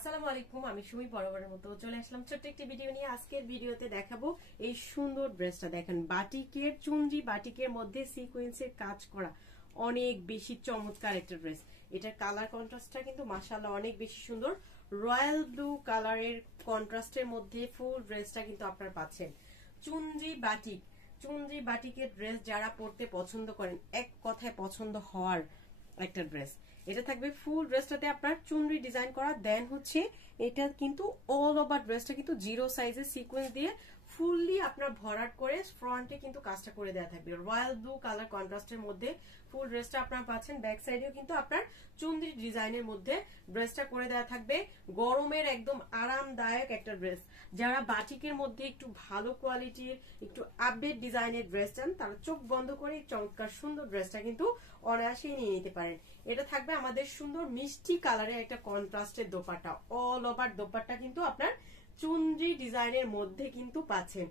আসসালামু আলাইকুম, আমি সুমি বরাবরের মতো চলে আসলাম ছোট্ট একটি ভিডিও নিয়ে। আজকের ভিডিওতে দেখাবো এই সুন্দর ড্রেসটা। দেখেন, বাটিকের চুনরি, বাটিকের মধ্যে সিকোয়েন্সের কাজ করা, অনেক বেশি চমৎকার একটা ড্রেস। এটার কালার কন্ট্রাস্টটা কিন্তু মাশাআল্লাহ অনেক বেশি সুন্দর। রয়্যাল ব্লু কালারের কন্ট্রাস্টের মধ্যে ফুল ড্রেসটা কিন্তু আপনারা পাচ্ছেন। চুনরি বাটিক, চুনরি বাটিকের ড্রেস যারা পরতে পছন্দ করেন, এক কথায় পছন্দ হওয়ার একটা ড্রেস। এটা থাকবে ফুল ড্রেসটাতে আপনার চুনরি ডিজাইন করা, দেন হচ্ছে এটা কিন্তু অল ওভার ড্রেসটা কিন্তু জিরো সাইজের সিকোয়েন্স দিয়ে ফুললি আপনার ভরাট করে ফ্রন্টে কিন্তু কাজটা করে দেওয়া থাকবে। রয়্যাল ব্লু কালার কন্ট্রাস্টের মধ্যে ফুল ড্রেসটা আপনারা পাচ্ছেন। ব্যাক সাইডেও কিন্তু আপনার চুনরি ডিজাইনের মধ্যে ড্রেসটা করে দেওয়া থাকবে। গরমের একদম আরামদায়ক একটা ড্রেস। যারা বাটিকের মধ্যে একটু ভালো কোয়ালিটির, একটু আপডেট ডিজাইনের ড্রেস চান, তারা চোখ বন্ধ করে চমৎকার সুন্দর ড্রেসটা কিন্তু অনায়াসেই নিয়ে নিতে পারেন। এটা থাকবে আমাদের সুন্দর মিষ্টি কালারের একটা কন্ট্রাস্টের দোপাট্টা। অল ওভার দোপাট্টা কিন্তু আপনার চুনরি ডিজাইনের মধ্যে কিন্তু পাচ্ছেন।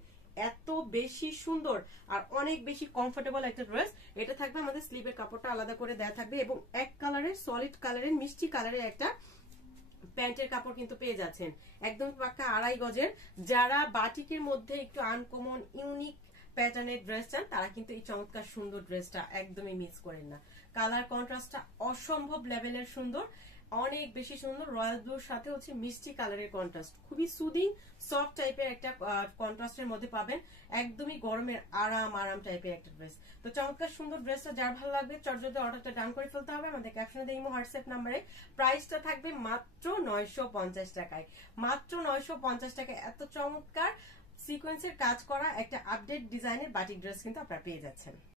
এত বেশি সুন্দর আর অনেক বেশি কমফোর্টেবল একটা ড্রেস। এটা থাকবে আমাদের স্লিভের কাপড়টা আলাদা করে দেয়া থাকবে এবং এক কালারের, সলিড কালারের, মিষ্টি কালারের একটা প্যান্টের কাপড় কিন্তু পেয়ে যাচ্ছেন, একদম পাক্কা 2.5 গজের। যারা বাটিকের মধ্যে একটু আনকমন ইউনিক প্যাটার্নের ড্রেস চান, তারা কিন্তু এই চমৎকার সুন্দর ড্রেসটা একদমই মিস করেন না। কালার কন্ট্রাস্টটা অসম্ভব লেভেলের সুন্দর, অনেক বেশি সুন্দর। রয়্যাল ব্লুর সাথে হচ্ছে মিষ্টি কালারের কন্ট্রাস্ট, খুবই সুদিং সফট টাইপের একটা কন্ট্রাস্টের মধ্যে পাবেন। একদমই গরমের আরাম আরাম টাইপের একটা ড্রেস। তো চমৎকার সুন্দর ড্রেসটা যার ভালো লাগবে চটজলদি অর্ডারটা ডান করে ফেলতে হবে আমাদের ক্যাপশনে দেই হোয়াটসঅ্যাপ নাম্বারে। প্রাইসটা থাকবে মাত্র 950 টাকায়, মাত্র 950 টাকায়। এত চমৎকার সিকোয়েন্সের কাজ করা একটা আপডেট ডিজাইনের বাটিক ড্রেস কিন্তু আপনারা পেয়ে যাচ্ছেন।